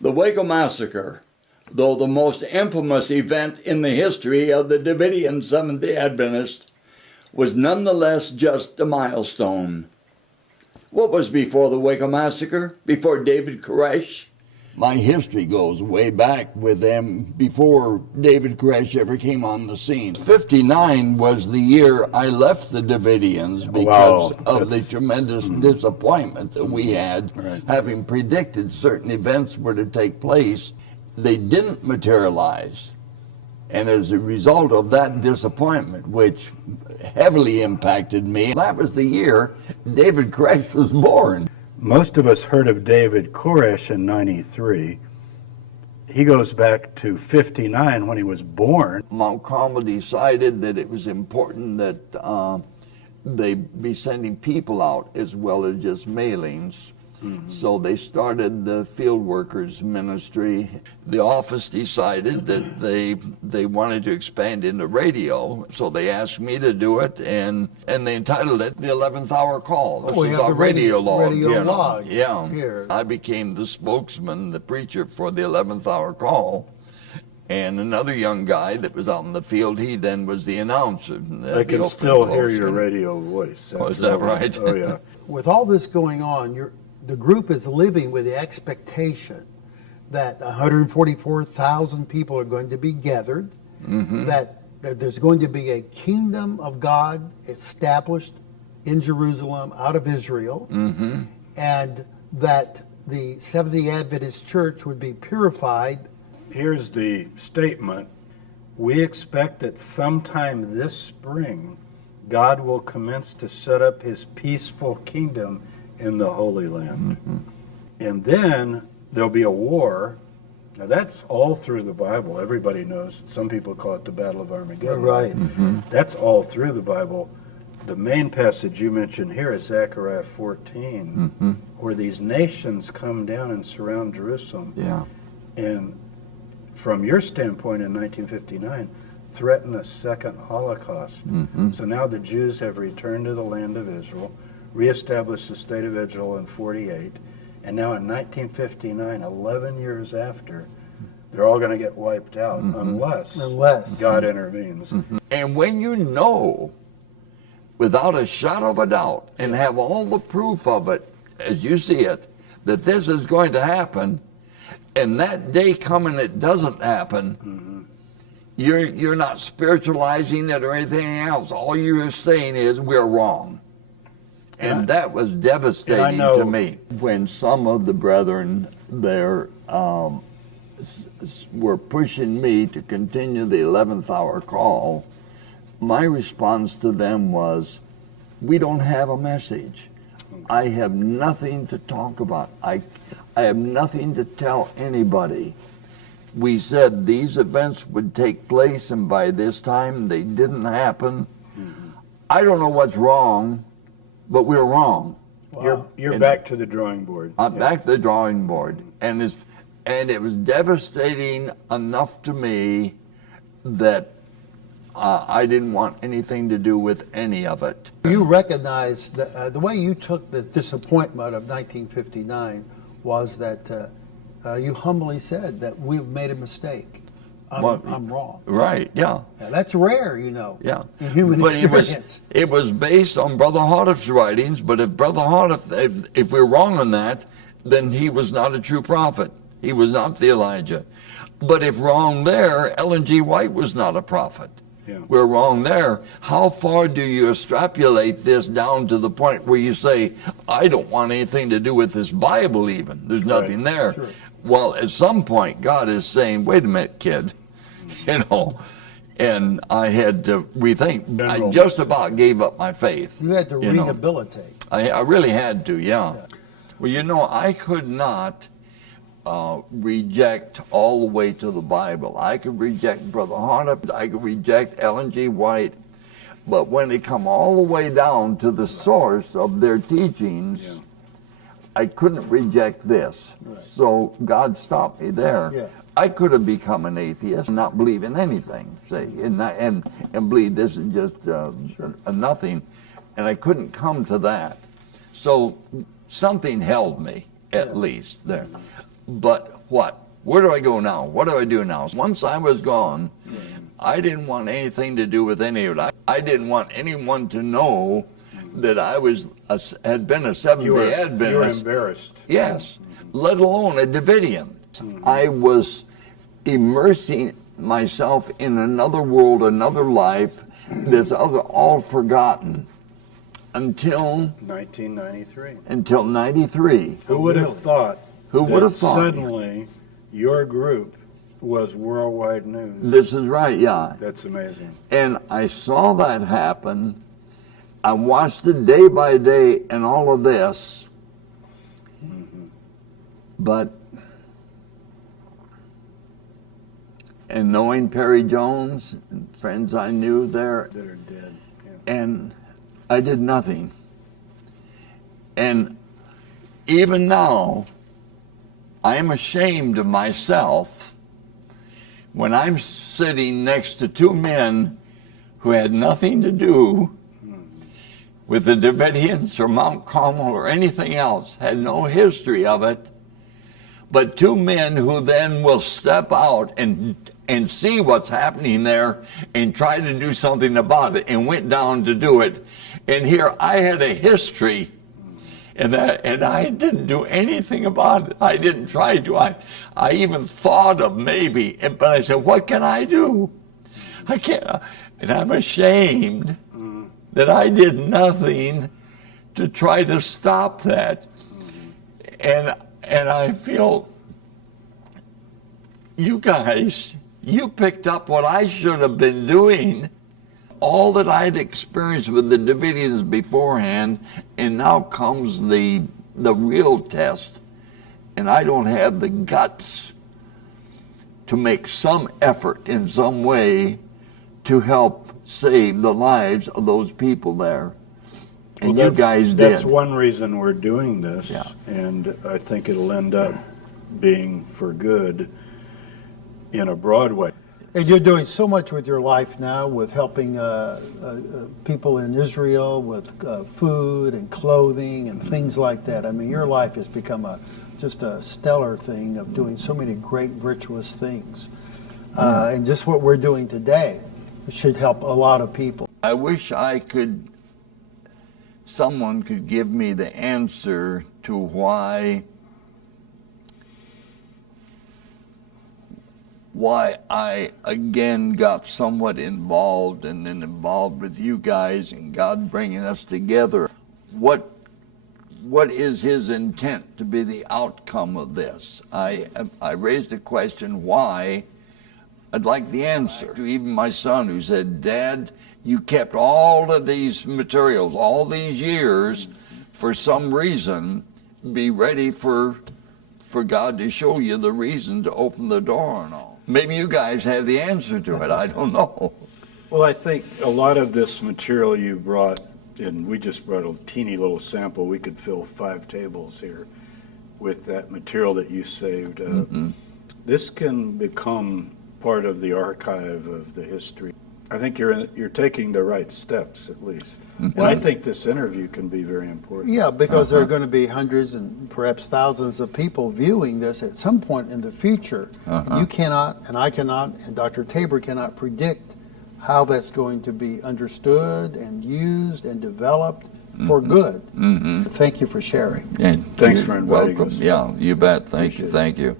The Waco Massacre, though the most infamous event in the history of the Davidian Seventh-day Adventist, was nonetheless just a milestone. What was before the Waco Massacre? Before David Koresh? My history goes way back with them before David Koresh ever came on the scene. 59 was the year I left the Davidians because of the tremendous disappointment that we had, having predicted certain events were to take place. They didn't materialize. And as a result of that disappointment, which heavily impacted me, that was the year David Koresh was born. Most of us heard of David Koresh in 93. He goes back to 59 when he was born. Mount Carmel decided that it was important that they be sending people out as well as just mailings. So they started the field workers ministry. The office decided that they wanted to expand into radio, so they asked me to do it, and they entitled it the 11th Hour Call. This is our radio log. Yeah. Here. I became the spokesman, the preacher for the 11th Hour Call. And another young guy that was out in the field, he then was the announcer. I can still hear your radio voice. Oh, is that right? Oh, yeah. With all this going on, the group is living with the expectation that 144,000 people are going to be gathered, that there's going to be a kingdom of God established in Jerusalem out of Israel, and that the Seventh-day Adventist Church would be purified. Here's the statement. We expect that sometime this spring, God will commence to set up his peaceful kingdom in the Holy Land. And then there'll be a war. Now that's all through the Bible. Everybody knows. Some people call it the Battle of Armageddon. Right. That's all through the Bible. The main passage you mentioned here is Zechariah 14, where these nations come down and surround Jerusalem. Yeah. And from your standpoint in 1959, threaten a second Holocaust. So now the Jews have returned to the land of Israel, reestablished the state of Israel in 48, and now in 1959, 11 years after, they're all going to get wiped out unless God intervenes. And when you know, without a shadow of a doubt, and have all the proof of it, as you see it, that this is going to happen, and that day coming it doesn't happen, you're not spiritualizing it or anything else. All you're saying is we're wrong. And that was devastating to me. When some of the brethren there were pushing me to continue the 11th Hour Call, my response to them was, we don't have a message. I have nothing to talk about. I have nothing to tell anybody. We said these events would take place, and by this time they didn't happen. I don't know what's wrong, but we're wrong. You're back to the drawing board. I'm back to the drawing board, and it was devastating enough to me that I didn't want anything to do with any of it. You recognize the way you took the disappointment of 1959 was that you humbly said that we've made a mistake. I'm wrong. Right, yeah. Now, that's rare, you know, yeah. in human experience. It was based on Brother Hardif's writings, but if Brother Hardif, if we're wrong on that, then he was not a true prophet. He was not the Elijah. But if wrong there, Ellen G. White was not a prophet. Yeah. We're wrong there. How far do you extrapolate this down to the point where you say, I don't want anything to do with this Bible even. There's nothing there. Sure. Well, at some point, God is saying, wait a minute, kid, you know, and I had to rethink. I just about gave up my faith. You had to rehabilitate. I really had to, yeah. Well, you know, I could not reject all the way to the Bible. I could reject Brother Hardif, I could reject Ellen G. White, but when it come all the way down to the source of their teachings, I couldn't reject this. Right. So God stopped me there. Yeah. I could have become an atheist and not believe in anything, say, and believe this is just a nothing, and I couldn't come to that. So something held me, at least, there. But what? Where do I go now? What do I do now? Once I was gone, I didn't want anything to do with any of it. I didn't want anyone to know that I had been a Seventh-day Adventist. You were embarrassed. Yes, let alone a Davidian. I was immersing myself in another world, another life that's all forgotten until 1993. Until 93. Who would have thought? Who would have thought? Suddenly, your group was worldwide news. This is right, yeah. That's amazing. And I saw that happen. I watched it day by day and all of this. But, and knowing Perry Jones and friends I knew there, That are dead. Yeah. and I did nothing. And even now, I am ashamed of myself when I'm sitting next to two men who had nothing to do with the Davidians or Mount Carmel or anything else, had no history of it, but two men who then will step out and see what's happening there and try to do something about it, and went down to do it. And here I had a history, and I didn't do anything about it. I didn't try to. I even thought of maybe, but I said, what can I do? I can't. And I'm ashamed that I did nothing to try to stop that. And I feel, you guys, you picked up what I should have been doing, all that I'd experienced with the Davidians beforehand, and now comes the real test, and I don't have the guts to make some effort in some way to help save the lives of those people there. And you guys did. That's one reason we're doing this, Yeah. and I think it'll end up being for good in a broad way. And you're doing so much with your life now, with helping people in Israel with food and clothing and things like that. I mean, your life has become just a stellar thing of doing so many great, virtuous things. And just what we're doing today should help a lot of people. I wish someone could give me the answer to why I again got somewhat involved, and then involved with you guys and God bringing us together. What is his intent to be the outcome of this? I raised the question why. I'd like the answer. To even my son, who said, Dad, you kept all of these materials all these years for some reason. Be ready for God to show you the reason to open the door and all. Maybe you guys have the answer to it. I don't know. Well, I think a lot of this material you brought, and we just brought a teeny little sample. We could fill 5 tables here with that material that you saved. This can become part of the archive of the history. I think you're taking the right steps, at least. And I think this interview can be very important. Yeah, because there are going to be hundreds and perhaps thousands of people viewing this at some point in the future. You cannot, and I cannot, and Dr. Tabor cannot predict how that's going to be understood and used and developed for good. Thank you for sharing. And Thanks for inviting welcome. us. Yeah, you bet. Thank Appreciate you. it. Thank you.